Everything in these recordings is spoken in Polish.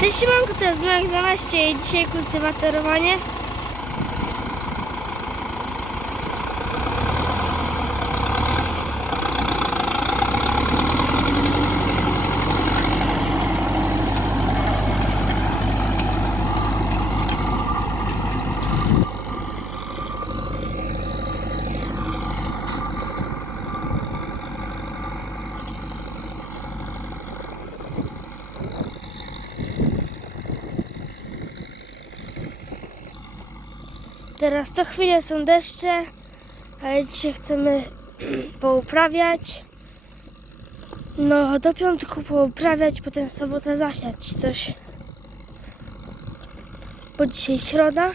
Cześć, siemanko, to jest numer 12 i dzisiaj kultywatorowanie. Teraz co chwilę są deszcze, ale dzisiaj chcemy pouprawiać. No, do piątku pouprawiać, potem w sobotę zasiać coś. Bo dzisiaj środa.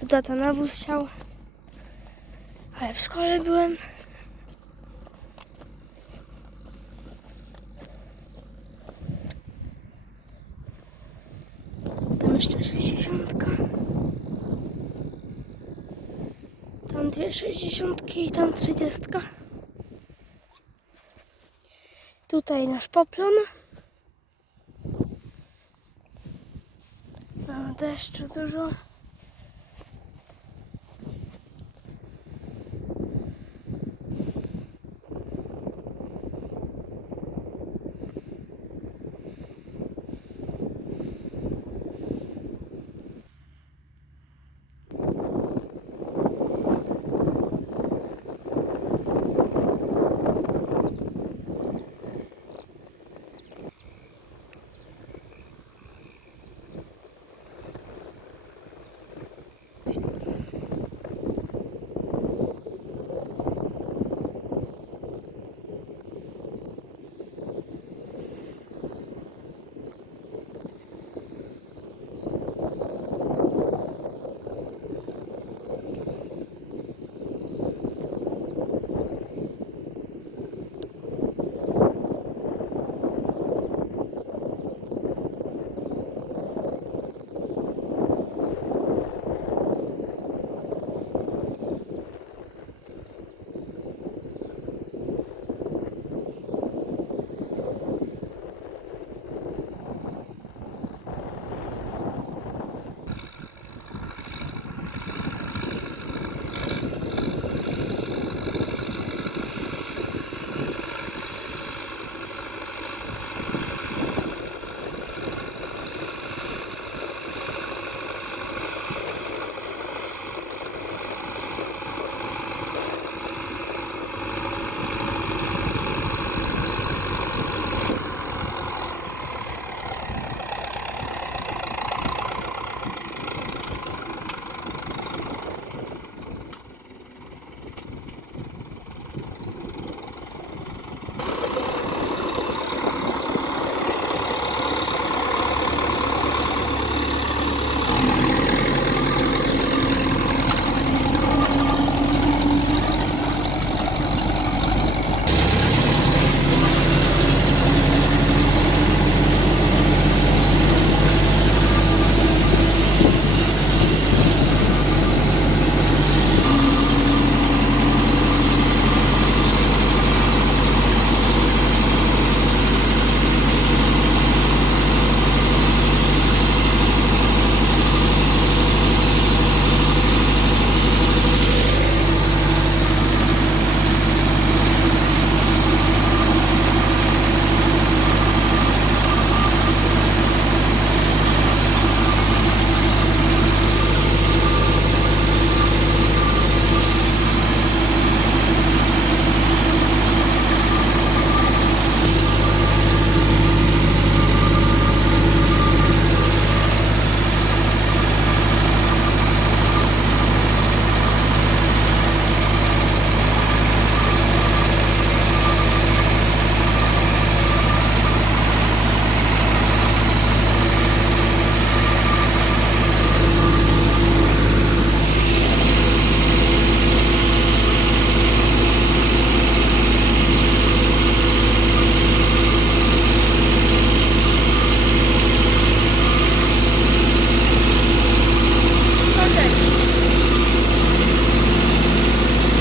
Tu tata nawóz siał. Ale w szkole byłem. Tam jeszcze 60. Tam 2 60 i tam 30. Tutaj nasz poplon. Mamy deszczu dużo.